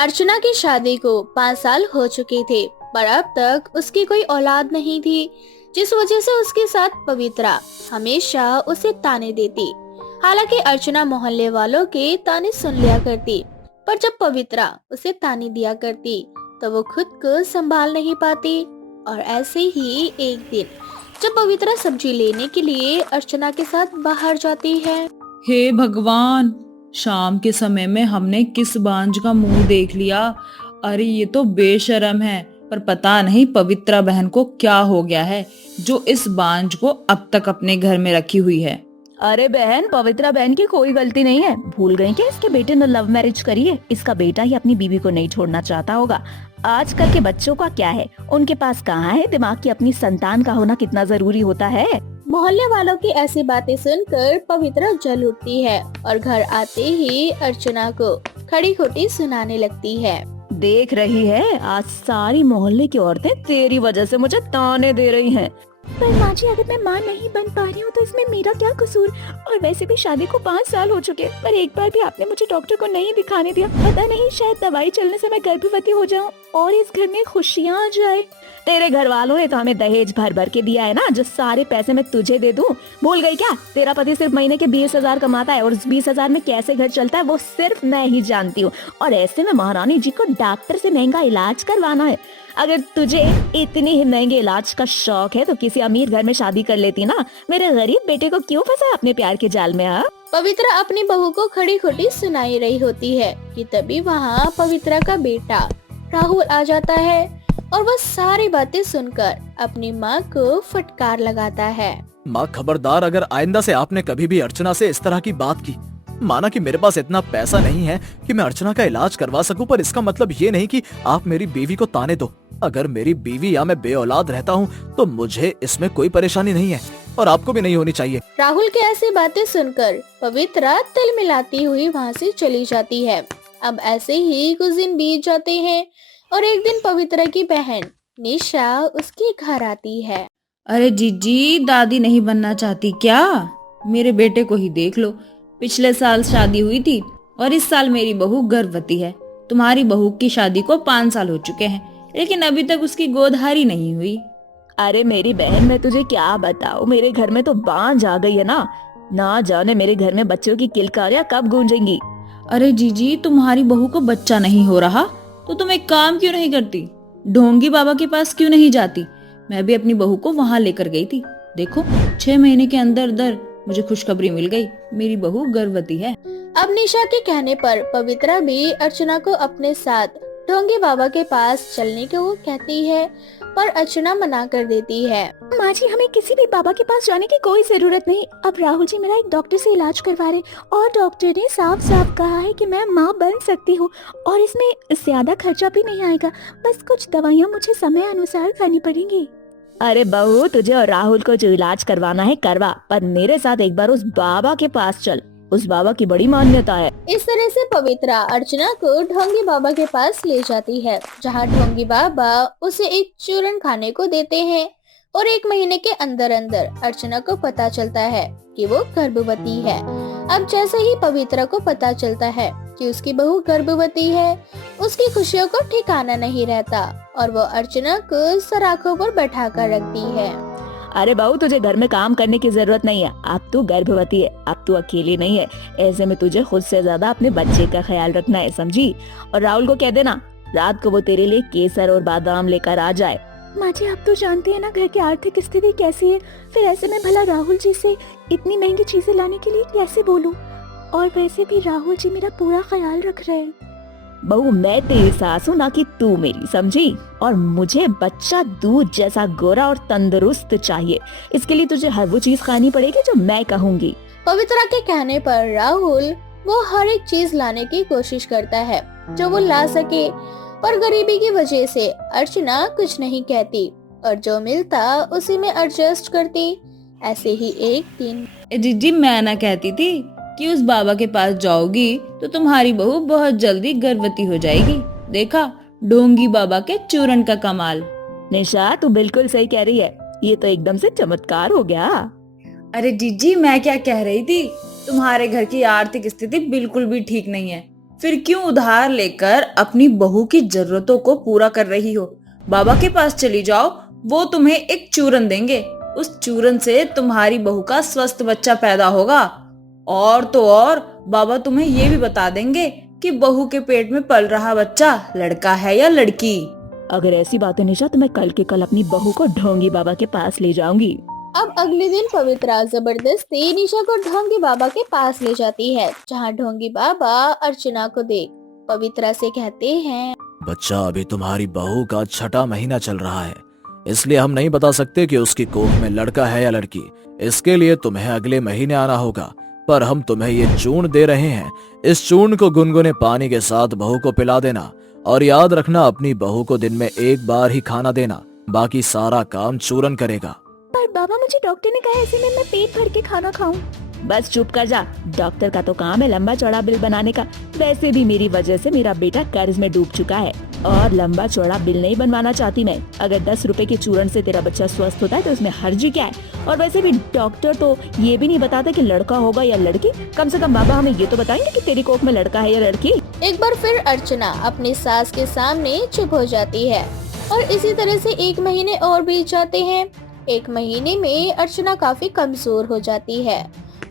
अर्चना की शादी को 5 साल हो चुके थे, पर अब तक उसकी कोई औलाद नहीं थी, जिस वजह से उसके साथ पवित्रा हमेशा उसे ताने देती। हालांकि अर्चना मोहल्ले वालों के ताने सुन लिया करती, पर जब पवित्रा उसे ताने दिया करती तो वो खुद को संभाल नहीं पाती। और ऐसे ही एक दिन जब पवित्रा सब्जी लेने के लिए अर्चना के साथ बाहर जाती है। हे भगवान, शाम के समय में हमने किस बांझ का मुंह देख लिया। अरे ये तो बेशर्म है, पर पता नहीं पवित्रा बहन को क्या हो गया है जो इस बांझ को अब तक अपने घर में रखी हुई है। अरे बहन, पवित्रा बहन की कोई गलती नहीं है। भूल गई कि इसके बेटे ने लव मैरिज करी है। इसका बेटा ही अपनी बीवी को नहीं छोड़ना चाहता होगा। आजकल के बच्चों का क्या है, उनके पास कहाँ है दिमाग कि अपनी संतान का होना कितना जरूरी होता है। मोहल्ले वालों की ऐसी बातें सुनकर पवित्रा जल उठती है और घर आते ही अर्चना को खड़ी खोटी सुनाने लगती है। देख रही है, आज सारी मोहल्ले की औरतें तेरी वजह से मुझे ताने दे रही हैं। पर माँ जी, अगर मैं माँ नहीं बन पा रही हूँ तो इसमें मेरा क्या कसूर। और वैसे भी शादी को 5 साल हो चुके, पर एक बार भी आपने मुझे डॉक्टर को नहीं दिखाने दिया। पता नहीं, शायद दवाई चलने से मैं गर्भवती हो जाऊँ और इस घर में खुशियाँ आ जाए। तेरे घर वालों ने तो हमें दहेज भर भर के दिया है ना, जो सारे पैसे मैं तुझे दे दूं। भूल गई क्या? तेरा पति सिर्फ महीने के 20,000 कमाता है और उस 20,000 में कैसे घर चलता है वो सिर्फ मैं ही जानती हूँ। और ऐसे में महारानी जी को डॉक्टर से महंगा इलाज करवाना है। अगर तुझे इतनी ही महंगे इलाज का शौक है तो किसी अमीर घर में शादी कर लेती ना। मेरे गरीब बेटे को क्यों फंसा अपने प्यार के जाल में? हाँ, पवित्रा अपनी बहू को खड़ी खोटी सुनाई रही होती है कि तभी वहाँ पवित्रा का बेटा राहुल आ जाता है और वह सारी बातें सुनकर अपनी माँ को फटकार लगाता है। माँ खबरदार, अगर आइंदा से आपने कभी भी अर्चना से इस तरह की बात की, माना कि मेरे पास इतना पैसा नहीं है कि मैं अर्चना का इलाज करवा सकूं, पर इसका मतलब ये नहीं कि आप मेरी बीवी को ताने दो। अगर मेरी बीवी या मैं बेऔलाद रहता हूँ तो मुझे इसमें कोई परेशानी नहीं है और आपको भी नहीं होनी चाहिए। राहुल की ऐसी बातें सुनकर पवित्रा तिल मिलाती हुई वहाँ से चली जाती है। अब ऐसे ही कुछ दिन बीत जाते हैं और एक दिन पवित्रा की बहन निशा उसके घर आती है। अरे जीजी, दादी नहीं बनना चाहती क्या? मेरे बेटे को ही देख लो। पिछले साल शादी हुई थी और इस साल मेरी बहू गर्भवती है। तुम्हारी बहू की शादी को 5 साल हो चुके हैं, लेकिन अभी तक उसकी गोदहारी नहीं हुई। अरे मेरी बहन, मैं तुझे क्या बताऊँ, मेरे घर में तो बांझ आ गई है ना जाने मेरे घर में बच्चों की किलकारियाँ कब गूंजेंगी। अरे जीजी, तुम्हारी बहू को बच्चा नहीं हो रहा तो तुम एक काम क्यों नहीं करती? ढोंगी बाबा के पास क्यों नहीं जाती? मैं भी अपनी बहू को वहाँ लेकर गई थी। देखो, 6 महीने के अंदर मुझे खुशखबरी मिल गई, मेरी बहू गर्भवती है। अब निशा के कहने पर पवित्रा भी अर्चना को अपने साथ ढोंगी बाबा के पास चलने को वो कहती है, पर अर्चना मना कर देती है। माँ जी, हमें किसी भी बाबा के पास जाने की कोई जरूरत नहीं। अब राहुल जी मेरा एक डॉक्टर से इलाज करवा रहे और डॉक्टर ने साफ साफ कहा है कि मैं माँ बन सकती हूँ और इसमें ज्यादा खर्चा भी नहीं आएगा। बस कुछ दवाइयाँ मुझे समय अनुसार खानी पड़ेंगी। अरे बहू, तुझे और राहुल को जो इलाज करवाना है करवा, पर मेरे साथ एक बार उस बाबा के पास चल। उस बाबा की बड़ी मान्यता है। इस तरह से पवित्रा अर्चना को ढोंगी बाबा के पास ले जाती है, जहाँ ढोंगी बाबा उसे एक चूरन खाने को देते हैं और 1 महीने के अंदर अंदर अर्चना को पता चलता है कि वो गर्भवती है। अब जैसे ही पवित्रा को पता चलता है कि उसकी बहू गर्भवती है, उसकी खुशियों को ठिकाना नहीं रहता और वो अर्चना को सराखों पर बैठा कर रखती है। अरे बहू, तुझे घर में काम करने की जरूरत नहीं है। अब तू गर्भवती है, अब तू अकेली नहीं है। ऐसे में तुझे खुद से ज्यादा अपने बच्चे का ख्याल रखना है, समझी? और राहुल को कह देना रात को वो तेरे लिए केसर और बादाम लेकर आ जाए। माँ जी, आप तो जानती है ना घर की आर्थिक स्थिति कैसी है। फिर ऐसे में भला राहुल जी से इतनी महंगी चीजें लाने के लिए कैसे बोलूं? और वैसे भी राहुल जी मेरा पूरा ख्याल रख रहे हैं। बहू, मैं तेरी सास हूँ, ना कि तू मेरी, समझी? और मुझे बच्चा दूध जैसा गोरा और तंदुरुस्त चाहिए। इसके लिए तुझे हर वो चीज खानी पड़ेगी जो मैं कहूँगी। पवित्रा के कहने पर राहुल वो हर एक चीज लाने की कोशिश करता है जो वो ला सके, पर गरीबी की वजह से अर्चना कुछ नहीं कहती और जो मिलता उसी में एडजस्ट करती। ऐसे ही एक दिन जीजी, मैं ना कहती थी कि उस बाबा के पास जाओगी तो तुम्हारी बहू बहुत जल्दी गर्भवती हो जाएगी। देखा, ढोंगी बाबा के चूरन का कमाल। निशा, तू बिल्कुल सही कह रही है। ये तो एकदम से चमत्कार हो गया। अरे जीजी, मैं क्या कह रही थी, तुम्हारे घर की आर्थिक स्थिति बिल्कुल भी ठीक नहीं है। फिर क्यों उधार लेकर अपनी बहू की जरूरतों को पूरा कर रही हो? बाबा के पास चली जाओ, वो तुम्हें एक चूरन देंगे। उस चूरन से तुम्हारी बहू का स्वस्थ बच्चा पैदा होगा। और तो और बाबा तुम्हें ये भी बता देंगे कि बहू के पेट में पल रहा बच्चा लड़का है या लड़की। अगर ऐसी बातें निशा तो मैं कल के कल अपनी बहू को ढोंगी बाबा के पास ले जाऊंगी। अब अगले दिन पवित्रा जबरदस्ती निशा को ढोंगी बाबा के पास ले जाती है, जहाँ ढोंगी बाबा अर्चना को देख पवित्रा से कहते हैं, बच्चा अभी तुम्हारी बहू का 6वां महीना चल रहा है, इसलिए हम नहीं बता सकते कि उसकी कोख में लड़का है या लड़की। इसके लिए तुम्हें अगले महीने आना होगा, पर हम तुम्हें ये चूर्ण दे रहे हैं। इस चूर्ण को गुनगुने पानी के साथ बहू को पिला देना, और याद रखना अपनी बहू को दिन में एक बार ही खाना देना, बाकी सारा काम चूरन करेगा। पर बाबा मुझे डॉक्टर ने कहा ऐसे में मैं पेट भर के खाना खाऊं। बस चुप कर जा, डॉक्टर का तो काम है लंबा चौड़ा बिल बनाने का। वैसे भी मेरी वजह से मेरा बेटा कर्ज में डूब चुका है और लंबा चौड़ा बिल नहीं बनवाना चाहती मैं। अगर 10 रुपए के चूरन से तेरा बच्चा स्वस्थ होता है तो उसमें हर्जी क्या है? और वैसे भी डॉक्टर तो ये भी नहीं बताता कि लड़का होगा या लड़की। कम से कम बाबा हमें ये तो बताएंगे कि तेरी कोख में लड़का है या लड़की। एक बार फिर अर्चना अपनी सास के सामने चुप हो जाती है और इसी तरह से 1 महीने और बीत जाते हैं। 1 महीने में अर्चना काफी कमजोर हो जाती है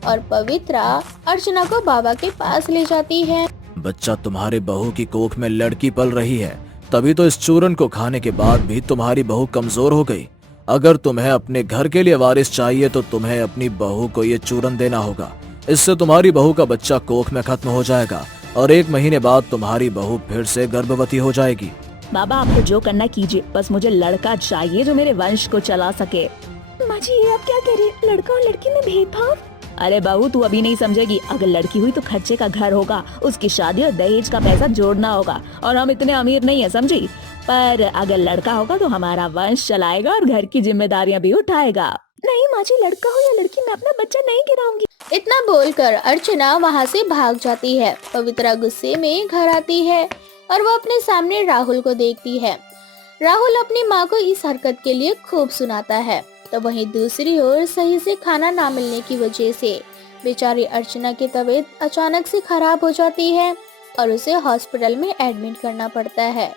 और पवित्रा अर्चना को बाबा के पास ले जाती है। बच्चा तुम्हारे बहू की कोख में लड़की पल रही है, तभी तो इस चूरन को खाने के बाद भी तुम्हारी बहू कमजोर हो गई। अगर तुम्हें अपने घर के लिए वारिस चाहिए तो तुम्हें अपनी बहू को ये चूरन देना होगा। इससे तुम्हारी बहू का बच्चा कोख में खत्म हो जाएगा और 1 महीने बाद तुम्हारी बहू फिर से गर्भवती हो जाएगी। बाबा आपको जो करना कीजिए, बस मुझे लड़का चाहिए जो मेरे वंश को चला सके। माँ जी ये आप क्या कह रही? लड़का और लड़की में भेदभाव? अरे बहू तू अभी नहीं समझेगी। अगर लड़की हुई तो खर्चे का घर होगा, उसकी शादी और दहेज का पैसा जोड़ना होगा, और हम इतने अमीर नहीं है समझी। पर अगर लड़का होगा तो हमारा वंश चलाएगा और घर की जिम्मेदारियां भी उठाएगा। नहीं माँ जी, लड़का हो या लड़की मैं अपना बच्चा नहीं गिराऊंगी। इतना बोलकर अर्चना वहाँ से भाग जाती है। पवित्रा गुस्से में घर आती है और वो अपने सामने राहुल को देखती है। राहुल अपनी माँ को इस हरकत के लिए खूब सुनाता है। तो वहीं दूसरी ओर सही से खाना ना मिलने की वजह से बेचारी अर्चना की तबीयत अचानक से खराब हो जाती है और उसे हॉस्पिटल में एडमिट करना पड़ता है।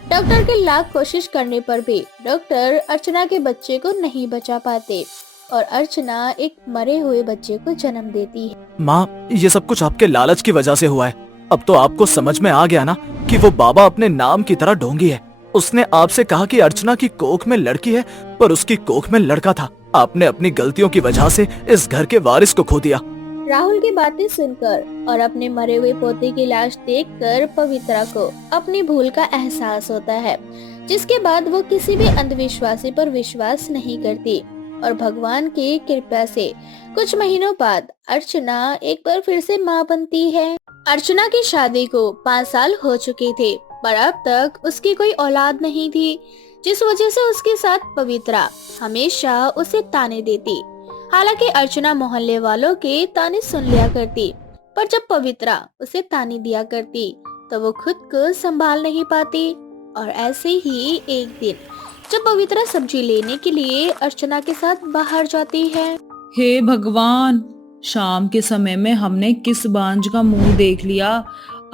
डॉक्टर के लाख कोशिश करने पर भी डॉक्टर अर्चना के बच्चे को नहीं बचा पाते और अर्चना एक मरे हुए बच्चे को जन्म देती है। माँ, ये सब कुछ आपके लालच की वजह से हुआ है। अब तो आपको समझ में आ गया ना कि वो बाबा अपने नाम की तरह ढोंगी है। उसने आपसे कहा कि अर्चना की कोख में लड़की है, पर उसकी कोख में लड़का था। आपने अपनी गलतियों की वजह से इस घर के वारिस को खो दिया। राहुल की बातें सुनकर और अपने मरे हुए पोते की लाश देखकर पवित्रा को अपनी भूल का एहसास होता है, जिसके बाद वो किसी भी अंधविश्वासी पर विश्वास नहीं करती और भगवान की कृपा से कुछ महीनों बाद अर्चना एक बार फिर से माँ बनती है। अर्चना की शादी को 5 साल हो चुके थे, पर अब तक उसकी कोई औलाद नहीं थी, जिस वजह से उसके साथ पवित्रा हमेशा उसे ताने देती। हालांकि अर्चना मोहल्ले वालों के ताने सुन लिया करती, पर जब पवित्रा उसे ताने दिया करती तो वो खुद को संभाल नहीं पाती। और ऐसे ही एक दिन जब पवित्रा सब्जी लेने के लिए अर्चना के साथ बाहर जाती है। हे भगवान, शाम के समय में हमने किस बांझ का मुंह देख लिया।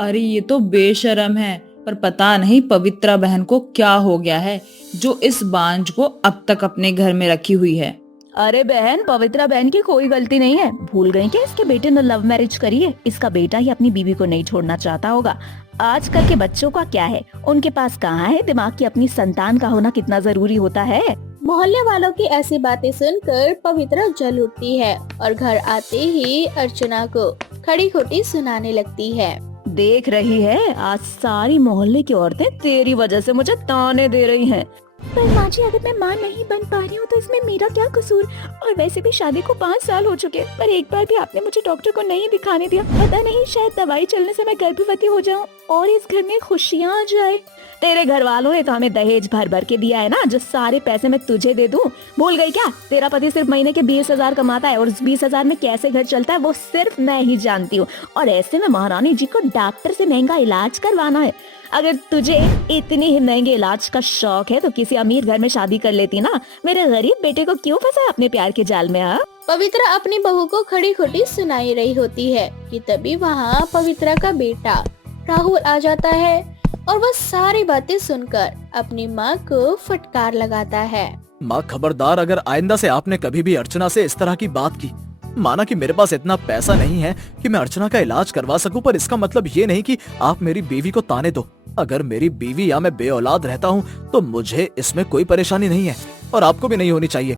अरे ये तो बेशर्म है, पर पता नहीं पवित्रा बहन को क्या हो गया है जो इस बांझ को अब तक अपने घर में रखी हुई है। अरे बहन, पवित्रा बहन की कोई गलती नहीं है। भूल गई क्या इसके बेटे ने लव मैरिज करी है? इसका बेटा ही अपनी बीवी को नहीं छोड़ना चाहता होगा। आजकल के बच्चों का क्या है, उनके पास कहाँ है दिमाग की अपनी संतान का होना कितना जरूरी होता है। मोहल्ले वालों की ऐसी बातें सुनकर पवित्रा जल उठती है और घर आते ही अर्चना को खड़ी खोटी सुनाने लगती है। देख रही है, आज सारी मोहल्ले की औरतें तेरी वजह से मुझे ताने दे रही हैं। पर माँ जी, अगर मैं माँ नहीं बन पा रही हूँ तो इसमें मेरा क्या कसूर? और वैसे भी शादी को 5 साल हो चुके, पर एक बार भी आपने मुझे डॉक्टर को नहीं दिखाने दिया। पता नहीं, शायद दवाई चलने से मैं गर्भवती हो जाऊँ और इस घर में खुशियाँ आ जाए। तेरे घर वालों ने तो हमें दहेज भर भर के दिया है ना, जो सारे पैसे मैं तुझे दे दूं। भूल गई क्या? तेरा पति सिर्फ महीने के 20,000 कमाता है और उस 20,000 में कैसे घर चलता है वो सिर्फ मैं ही जानती हूँ। और ऐसे में महारानी जी को डॉक्टर से महंगा इलाज करवाना है। अगर तुझे इतने ही महंगे इलाज का शौक है तो किसी अमीर घर में शादी कर लेती ना। मेरे गरीब बेटे को क्यों फंसा अपने प्यार के जाल में? हाँ, पवित्रा अपनी बहू को खड़ी खोटी सुनाई रही होती है कि तभी वहाँ पवित्रा का बेटा राहुल आ जाता है और वह सारी बातें सुनकर अपनी माँ को फटकार लगाता है। माँ खबरदार, अगर आइंदा से आपने कभी भी अर्चना से इस तरह की बात की, माना कि मेरे पास इतना पैसा नहीं है कि मैं अर्चना का इलाज करवा सकूं, पर इसका मतलब ये नहीं कि आप मेरी बीवी को ताने दो। अगर मेरी बीवी या मैं बेऔलाद रहता हूं तो मुझे इसमें कोई परेशानी नहीं है और आपको भी नहीं होनी चाहिए।